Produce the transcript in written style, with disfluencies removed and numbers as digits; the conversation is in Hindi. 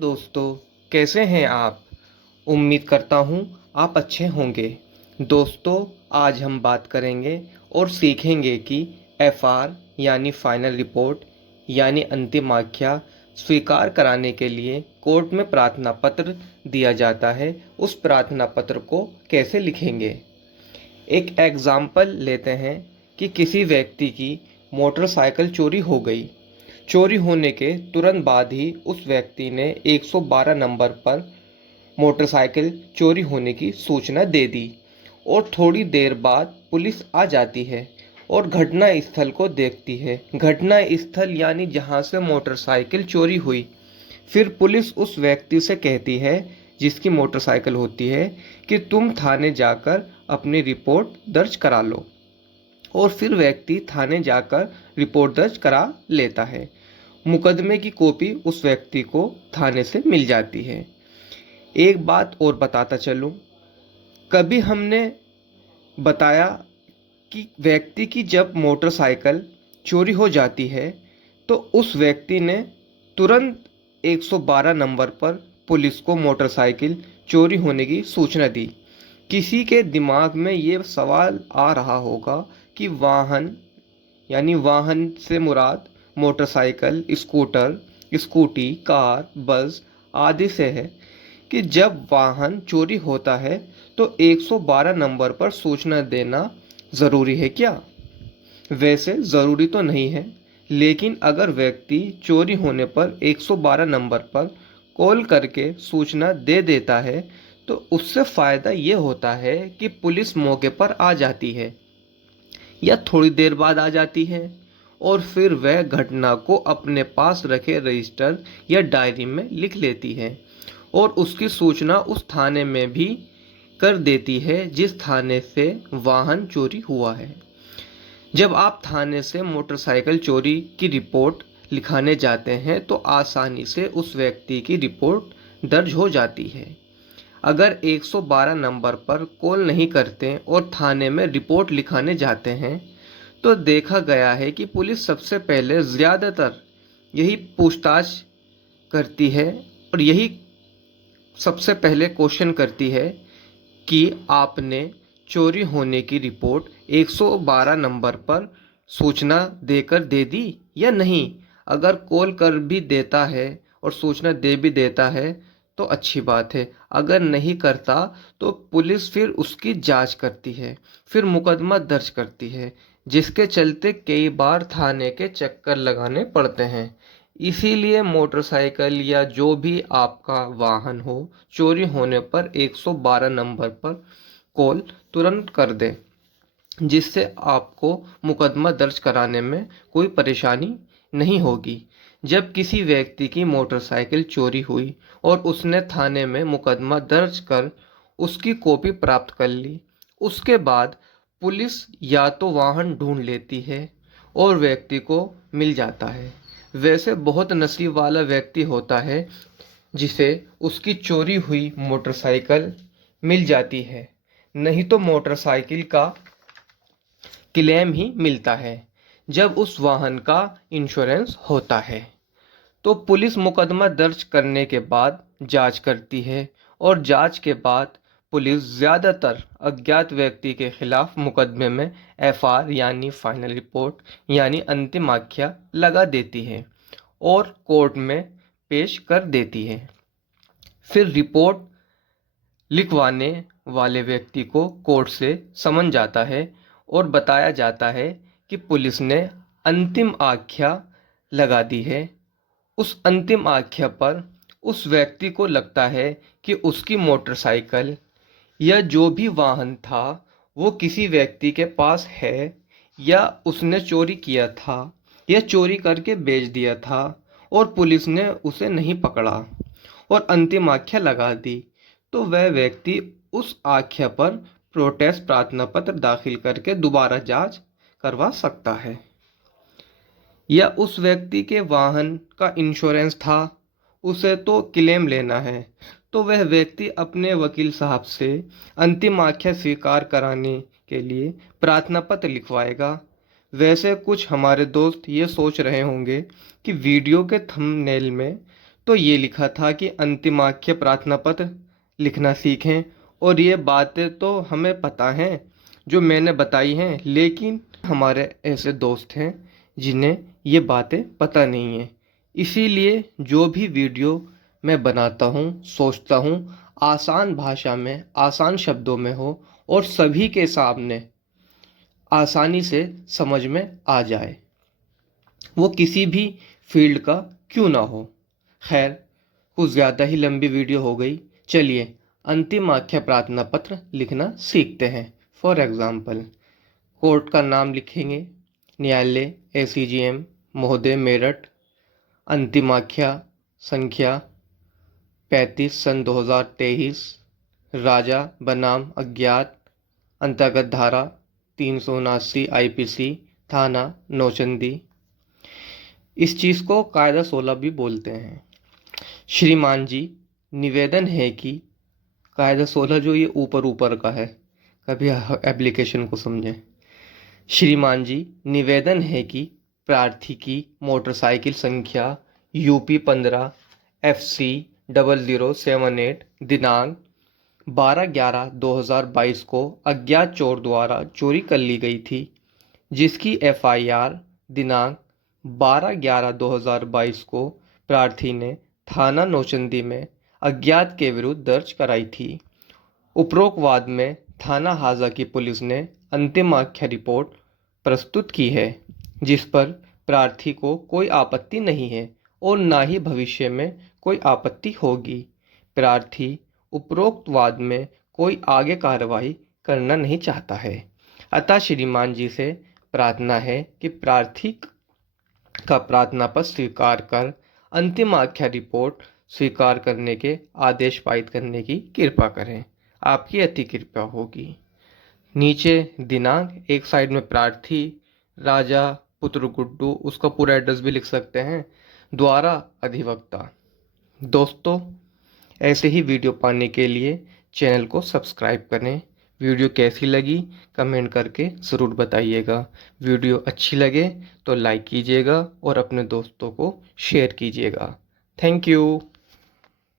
दोस्तों, कैसे हैं आप? उम्मीद करता हूँ आप अच्छे होंगे। दोस्तों, आज हम बात करेंगे और सीखेंगे कि एफआर यानी फाइनल रिपोर्ट यानी अंतिम आख्या स्वीकार कराने के लिए कोर्ट में प्रार्थना पत्र दिया जाता है। उस प्रार्थना पत्र को कैसे लिखेंगे? एक एग्जाम्पल लेते हैं कि किसी व्यक्ति की मोटरसाइकिल चोरी हो गई। चोरी होने के तुरंत बाद ही उस व्यक्ति ने 112 नंबर पर मोटरसाइकिल चोरी होने की सूचना दे दी और थोड़ी देर बाद पुलिस आ जाती है और घटना स्थल को देखती है। घटना स्थल यानी जहां से मोटरसाइकिल चोरी हुई। फिर पुलिस उस व्यक्ति से कहती है जिसकी मोटरसाइकिल होती है कि तुम थाने जाकर अपनी रिपोर्ट दर्ज करा लो। और फिर व्यक्ति थाने जाकर रिपोर्ट दर्ज करा लेता है। मुकदमे की कॉपी उस व्यक्ति को थाने से मिल जाती है। एक बात और बताता चलूं, कभी हमने बताया कि व्यक्ति की जब मोटरसाइकिल चोरी हो जाती है तो उस व्यक्ति ने तुरंत 112 नंबर पर पुलिस को मोटरसाइकिल चोरी होने की सूचना दी। किसी के दिमाग में ये सवाल आ रहा होगा कि वाहन यानी वाहन से मुराद मोटरसाइकिल, स्कूटर, स्कूटी, कार, बस आदि से है कि जब वाहन चोरी होता है तो 112 नंबर पर सूचना देना ज़रूरी है क्या? वैसे ज़रूरी तो नहीं है, लेकिन अगर व्यक्ति चोरी होने पर 112 नंबर पर कॉल करके सूचना दे देता है तो उससे फ़ायदा ये होता है कि पुलिस मौके पर आ जाती है या थोड़ी देर बाद आ जाती है और फिर वह घटना को अपने पास रखे रजिस्टर या डायरी में लिख लेती है और उसकी सूचना उस थाने में भी कर देती है जिस थाने से वाहन चोरी हुआ है। जब आप थाने से मोटरसाइकिल चोरी की रिपोर्ट लिखाने जाते हैं तो आसानी से उस व्यक्ति की रिपोर्ट दर्ज हो जाती है। अगर 112 नंबर पर कॉल नहीं करते और थाने में रिपोर्ट लिखाने जाते हैं तो देखा गया है कि पुलिस सबसे पहले ज़्यादातर यही पूछताछ करती है और यही सबसे पहले क्वेश्चन करती है कि आपने चोरी होने की रिपोर्ट 112 नंबर पर सूचना देकर दे दी या नहीं। अगर कॉल कर भी देता है और सूचना दे भी देता है तो अच्छी बात है, अगर नहीं करता तो पुलिस फिर उसकी जांच करती है, फिर मुकदमा दर्ज करती है, जिसके चलते कई बार थाने के चक्कर लगाने पड़ते हैं। इसीलिए मोटरसाइकिल या जो भी आपका वाहन हो, चोरी होने पर 112 नंबर पर कॉल तुरंत कर दें, जिससे आपको मुकदमा दर्ज कराने में कोई परेशानी नहीं होगी। जब किसी व्यक्ति की मोटरसाइकिल चोरी हुई और उसने थाने में मुकदमा दर्ज कर उसकी कॉपी प्राप्त कर ली, उसके बाद पुलिस या तो वाहन ढूंढ लेती है और व्यक्ति को मिल जाता है। वैसे बहुत नसीब वाला व्यक्ति होता है जिसे उसकी चोरी हुई मोटरसाइकिल मिल जाती है, नहीं तो मोटरसाइकिल का क्लेम ही मिलता है जब उस वाहन का इंश्योरेंस होता है। तो पुलिस मुकदमा दर्ज करने के बाद जांच करती है और जांच के बाद पुलिस ज़्यादातर अज्ञात व्यक्ति के खिलाफ मुकदमे में एफआर यानी फाइनल रिपोर्ट यानी अंतिम आख्या लगा देती है और कोर्ट में पेश कर देती है। फिर रिपोर्ट लिखवाने वाले व्यक्ति को कोर्ट से समन जाता है और बताया जाता है कि पुलिस ने अंतिम आख्या लगा दी है। उस अंतिम आख्या पर उस व्यक्ति को लगता है कि उसकी मोटरसाइकिल या जो भी वाहन था वो किसी व्यक्ति के पास है या उसने चोरी किया था या चोरी करके बेच दिया था और पुलिस ने उसे नहीं पकड़ा और अंतिम आख्या लगा दी, तो वह व्यक्ति उस आख्या पर प्रोटेस्ट प्रार्थना पत्र दाखिल करके दोबारा जांच करवा सकता है। या उस व्यक्ति के वाहन का इंश्योरेंस था, उसे तो क्लेम लेना है, तो वह व्यक्ति अपने वकील साहब से अंतिम आख्या स्वीकार कराने के लिए प्रार्थना पत्र लिखवाएगा। वैसे कुछ हमारे दोस्त ये सोच रहे होंगे कि वीडियो के थंबनेल में तो ये लिखा था कि अंतिमाख्य प्रार्थना पत्र लिखना सीखें, और ये बातें तो हमें पता हैं जो मैंने बताई हैं, लेकिन हमारे ऐसे दोस्त हैं जिन्हें ये बातें पता नहीं हैं। इसीलिए जो भी वीडियो मैं बनाता हूँ, सोचता हूँ आसान भाषा में, आसान शब्दों में हो और सभी के सामने आसानी से समझ में आ जाए, वो किसी भी फील्ड का क्यों ना हो। खैर, कुछ ज़्यादा ही लंबी वीडियो हो गई। चलिए अंतिम आख्या प्रार्थना पत्र लिखना सीखते हैं। फॉर एग्ज़ाम्पल, कोर्ट का नाम लिखेंगे, न्यायालय ACGM महोदय मेरठ, अंतिम आख्या संख्या 35 सन 2023, राजा बनाम अज्ञात, अंतर्गत धारा 379 IPC, थाना नौचंदी। इस चीज़ को कायदा 16 भी बोलते हैं। श्रीमान जी, निवेदन है कि कायदा 16 जो ये ऊपर ऊपर का है, कभी एप्लीकेशन को समझें। श्रीमान जी, निवेदन है कि प्रार्थी की मोटरसाइकिल संख्या UP 15 FC 0078 दिनांक 12/11/2022 को अज्ञात चोर द्वारा चोरी कर ली गई थी, जिसकी FIR दिनांक 12/11/2022 को प्रार्थी ने थाना नौचंदी में अज्ञात के विरुद्ध दर्ज कराई थी। उपरोक्त वाद में थाना हाजा की पुलिस ने अंतिम आख्या रिपोर्ट प्रस्तुत की है, जिस पर प्रार्थी को कोई आपत्ति नहीं है और ना ही भविष्य में कोई आपत्ति होगी। प्रार्थी उपरोक्त वाद में कोई आगे कार्रवाई करना नहीं चाहता है। अतः श्रीमान जी से प्रार्थना है कि प्रार्थी का प्रार्थना पत्र स्वीकार कर अंतिम आख्या रिपोर्ट स्वीकार करने के आदेश पारित करने की कृपा करें। आपकी अति कृपा होगी। नीचे दिनांक, एक साइड में प्रार्थी राजा पुत्र गुड्डू, उसका पूरा एड्रेस भी लिख सकते हैं, द्वारा अधिवक्ता। दोस्तों, ऐसे ही वीडियो पाने के लिए चैनल को सब्सक्राइब करें। वीडियो कैसी लगी कमेंट करके ज़रूर बताइएगा। वीडियो अच्छी लगे तो लाइक कीजिएगा और अपने दोस्तों को शेयर कीजिएगा। Thank you.